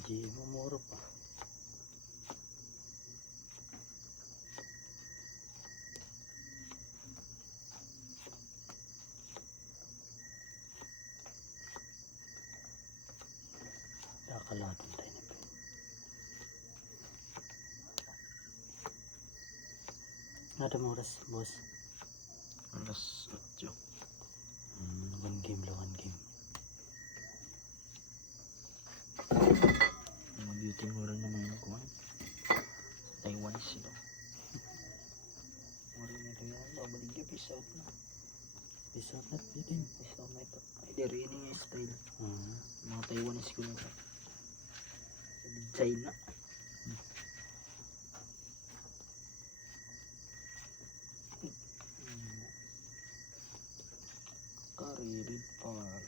Hindi mumuro pa. Kakalatin tayo na pa. Ada mo oras, boss? Alas 8. One game lang, one game. Mag-beauty mo rin naman yung kuhan. Taiwanese sila. Marin ito yan. Babalik niya. Peace out na. Peace out na din. Peace out na ito. Ay, di rin yung style. Mga Taiwanese ko na. China. Karirid par.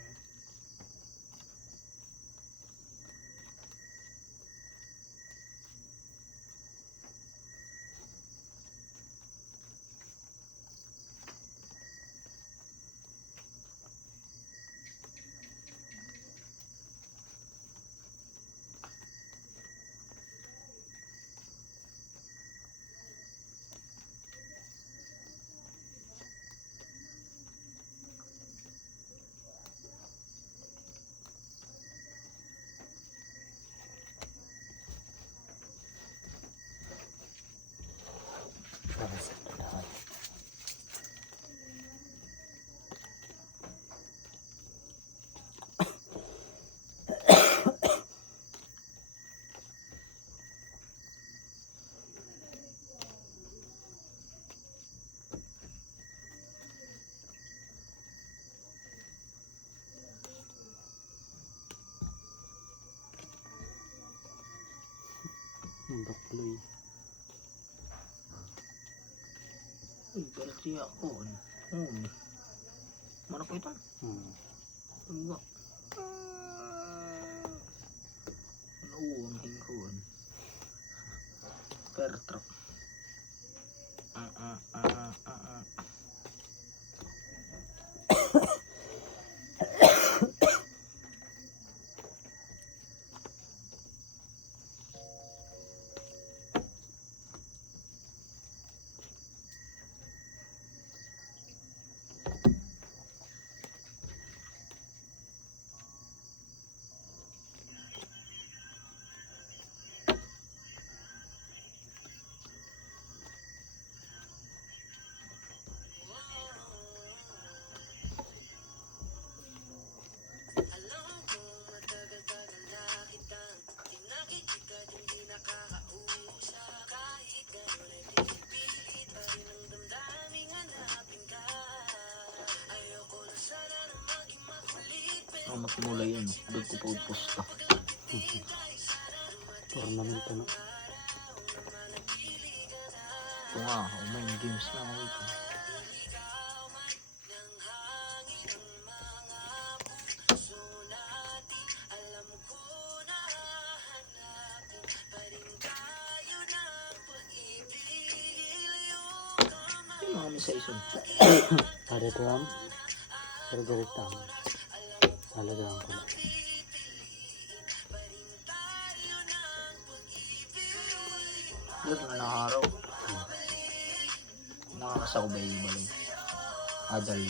Para sa lahat. Bakloy. Uy, balik siya ako. Mana ko ito? Enggak. Ang hingkuan. Per truck. Magmula yun, doon ko po pusta. Tournament ano? Ito nga, may games na ako ito. Yung mga misa-ison. Ada drum. Tergeritang. Alagaan ko na. Doon na nakaraw. Nakakasaubay-balay. Adal.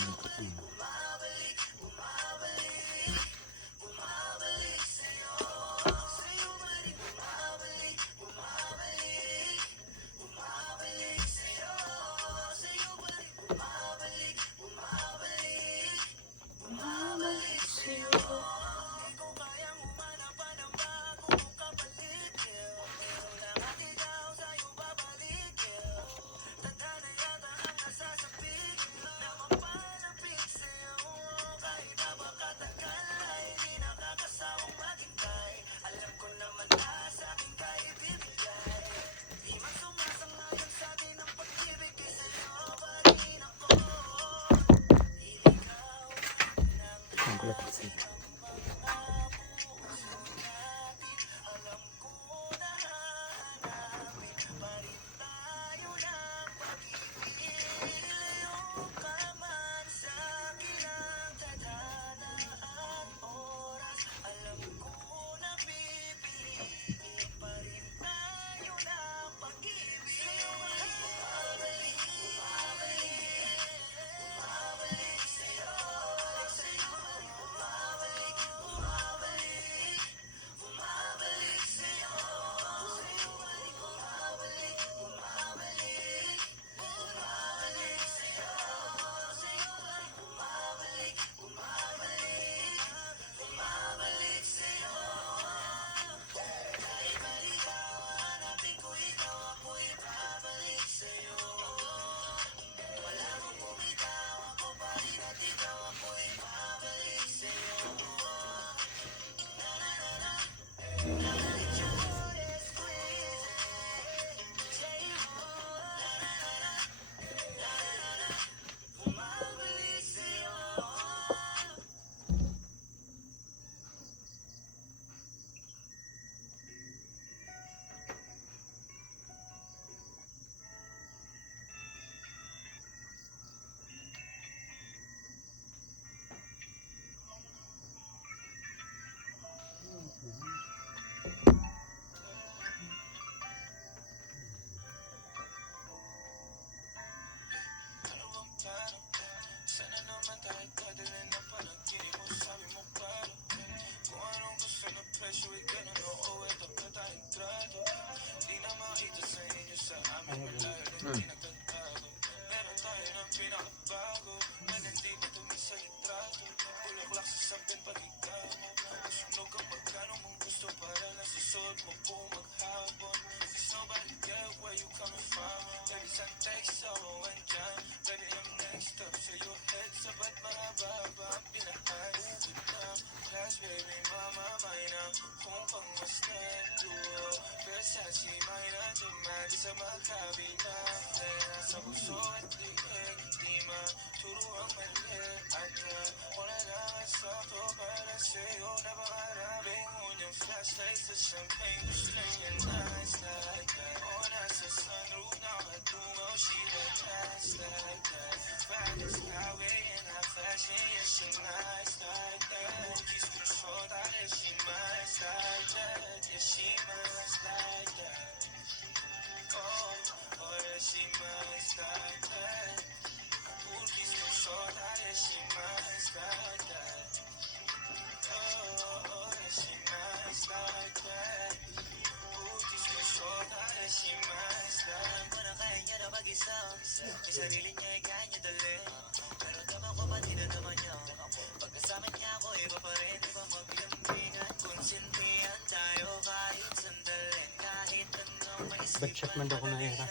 Ba't shot man daw ko na era?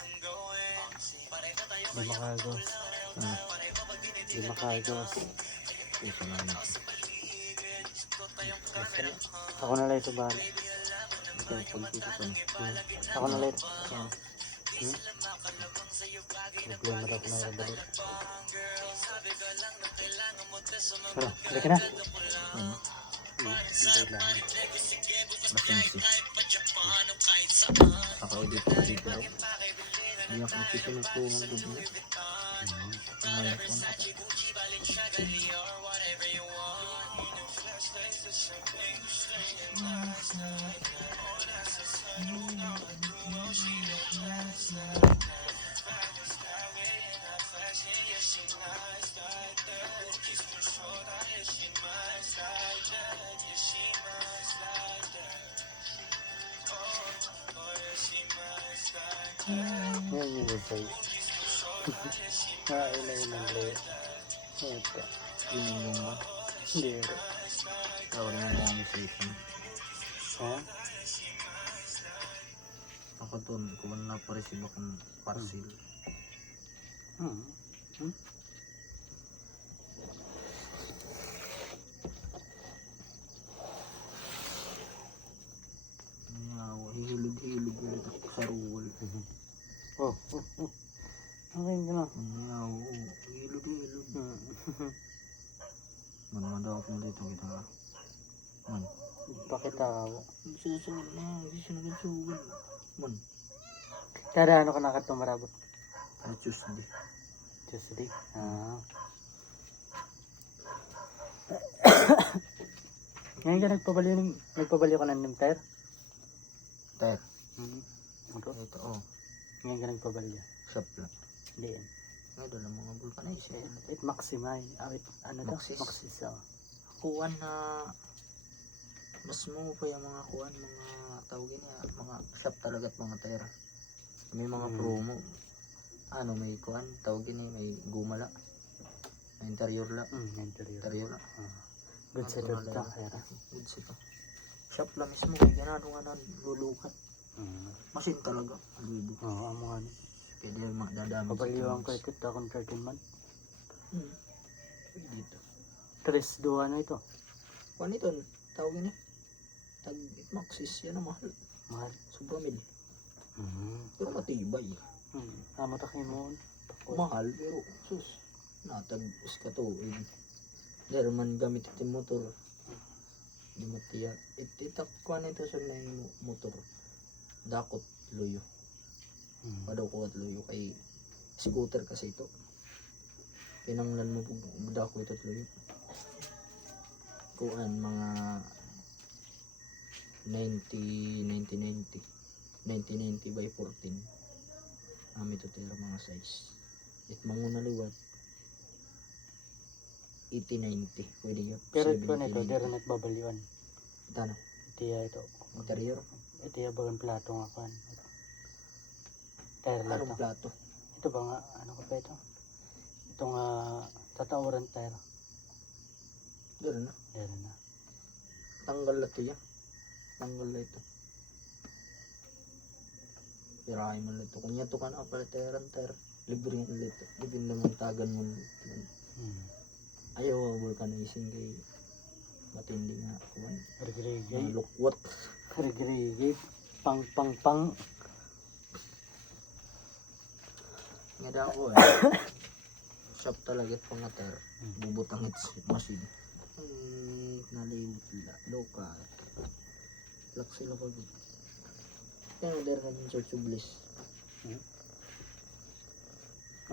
Di makagawas. Di makagawas. Ito na natin. Ako na lang ito bahala. Ito pagtutupan. Ako na lang ito. Problema daw ko na era balik. Pero, halika na. Hindi lang. Masensi. Naka-edit ko dito raw. Hindi ako nakita ng tuhong doon na. Ngayon po na. Yan yung website. Ilay ng layo. Ito. Yun yung ba? Hindi ito. Tawag na lang ang station. Ha? Ako doon, kung na pa-receive akong parcel. Hmm. Hmm? Hihilog-hilog ulit ako sa ruwal. Oh. Okay ka na. Hihilog-hilog. Man daw ako dito kita nga. Man. Pakitaw. Susunod na. Hindi siya nagsugal. Man. Kada ano ka nakatumarabot? Tuesday. Tuesday. Ah. Ngayon ka nagpabali ko ng nimter? Ter. Ito? Ito oh. Ngayon ka nagpabali. Shop lang. Hindi. Ay, doon ang mga vulcanizer. It maximay. Ano daw? Maxis. Maxis. Kuwan na mas mo pa yung mga kuwan, mga tawagin na, mga shop talaga at mga tera. May mga promo. Ano, may kuwan, tawagin na, may gumala. May interior la. Interior la. Good sa ito. Good sa ito. Shop lang mismo, may ganado nga na lulukat. Machine talaga. Alibo. Oo, amo nga. Pwede yung madadami. Pabaliwan ko ito akong 13 man. Dito. 3-2 na ito. Kuwan ito, tawagin na. Tag Maxis, yan ang mahal. Mahal. Sobrang pero matibay. Matakin mo. Mahal, pero sus. Natag iskatuin. Dahil man gamit ito yung motor. Di matiyak. Itakkuan ito sa na yung motor. Dakot, luyo. Padaw ko at luyo kay scooter kasi ito. Pinanglan mo po dako ito at luyo. Kuan mga 1990 by 14. Ito tira mga size. It manguna liwat 80-90. Pwede yun. Pero ito na ito, dito nagbabaliwan. Ito ano? Ito. Interior? Ito yung bagang plato nga kan. Tire lang Anong ito. plato? Ito ba nga, ano ko pa ito? Ito nga, tatauran tire. Dito na. Dito na. Tanggal na ito yan. Tanggal na ito. Pirahay man lito. Kung yato ka na paliteran ter, libre nga lito. Libre naman tagan mo. Ayaw vulcanizing kay matindi nga kuman. Rigirigay. Lukwat. Rigirigay. Pang. Nga daw ko shop talaga ito nga ter. Bubutang its machine. Naliwit loka. Laksi na pag. Kaya der na din sa tubeless.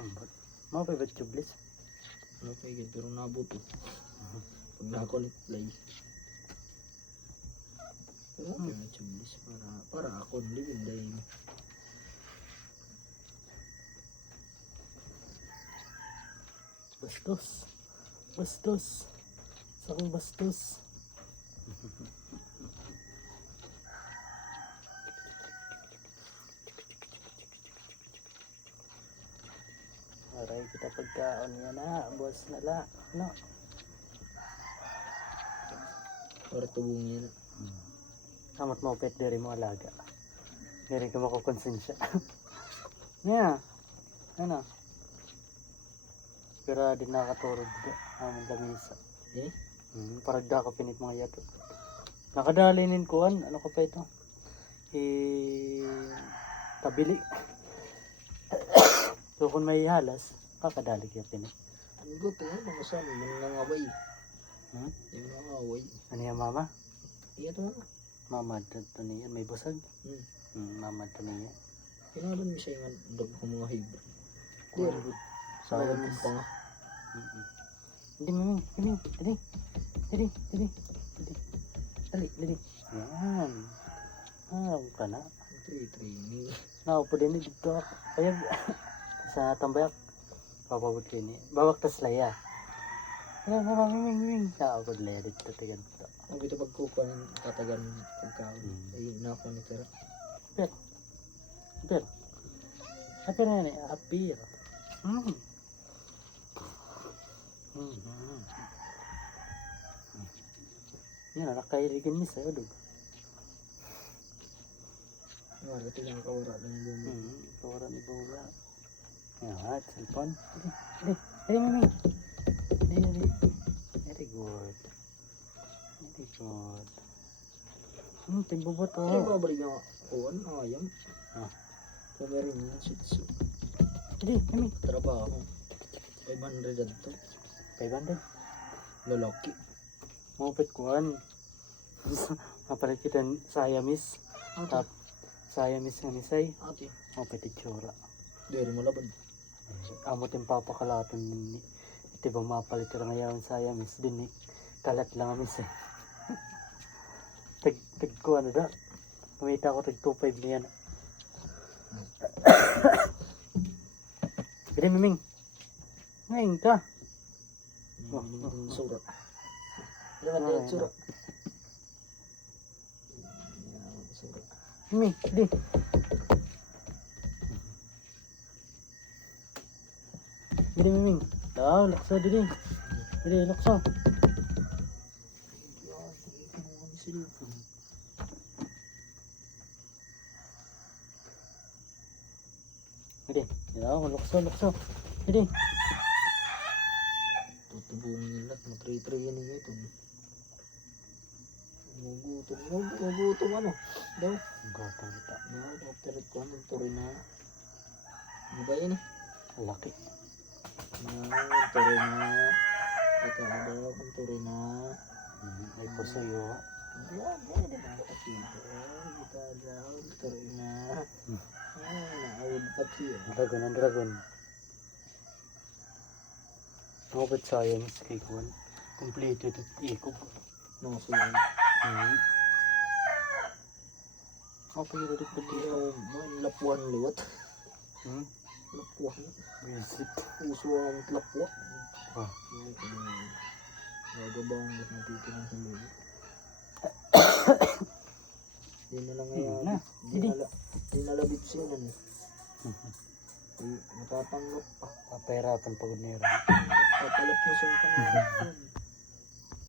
Ambot. Mau pa ba tubeless? Okay, good. Pero nabuto. Pag nakulit play. Pero okay na tubeless para ako living day. Bastos. Sakong bastos. Aray kita pagkaon niya na, boss na la. No. Para tubungin na. Amat mo pet diri mo alaga. Diri ka makukonsensya. Nya. Ano? Pero di nakaturog ka. Amang lamisa. Eh? Parang da ka pinit mga yato. Nakadalinin kuan. Ano ko pa ito? Tabili. So kung may halas, kakadali kaya pinit. Ang gusto nga, mga saan, manangaway. Hmm? Yung manangaway. Ano yan mama? Iya to ano? Mama to niya. May busag. Mama to niya. Pinalan mo siya yung dag ng mga hibra. Kuan Dire, good. sayang Sayang. pa nga. Hindi mami. Dali. Yan. Ka na. 3-3. Naupo din dito ako. Ayag. Sa tambayak. Papabot ko ini. Bawak tas laya. Miming. Ako laya dito. Tigan dito. Ang ito pagkukuha ng katagan pagkaon. Ay, nako ni Tera. Apir. Apir na yan eh. Apir. Yan, nakahiligan niya sa'yo. Wala, ito lang kawara lang yung bumi. Kawara ni Bola. Yan, cellphone. Dali, mami. Dali. Very good. Timbubot Ano oh. ba balik nga kuwan? Ayam. Kamerin niya, sitsu. Dali, mami. Trabaho. 500 dito. 500. Lalaki. Mupit kuhan. Mapalit kita Siamese. Ate. Siamese nga ni Say. Ate. Mupit itsura. Dari malaban. Amot yung papakalaton ni. Ito bang mapalit ka ngayon Siamese. Din kalat lang amis eh. Tag ko ano da. Kumita ko tag 2.5 niyan. Pwede miming. Ngayon ka. Surat. Lewat dia surat. Surat. Miming, di. Dili miming. Laksa dili. Dili laksa. Dili. Laksa. Dili. Tutubungin lahat. Matri-tri yan ito. Magutom ano? Daw. Gotong kita. After it ko, tuloy na. Ano ba yan eh? Laki. Tuloy na. Ito daw, tuloy na. May pusoyo. Pwede na kapito. Ito daw, tuloy na. Naawid pati eh. Dragon. Mabit science kay Kuan. Completed at ikog. No, so yan. Okay, ready pa Kaya lapuan liwat. Lapuan. Visit. Puso ang lapuan. Ah. Nagabang at natito ng huli. Di na lang ngayon. Di na labit sinan. Natatanggap pa. Papahirapan pagod nila. Papalap na siyang pangalan.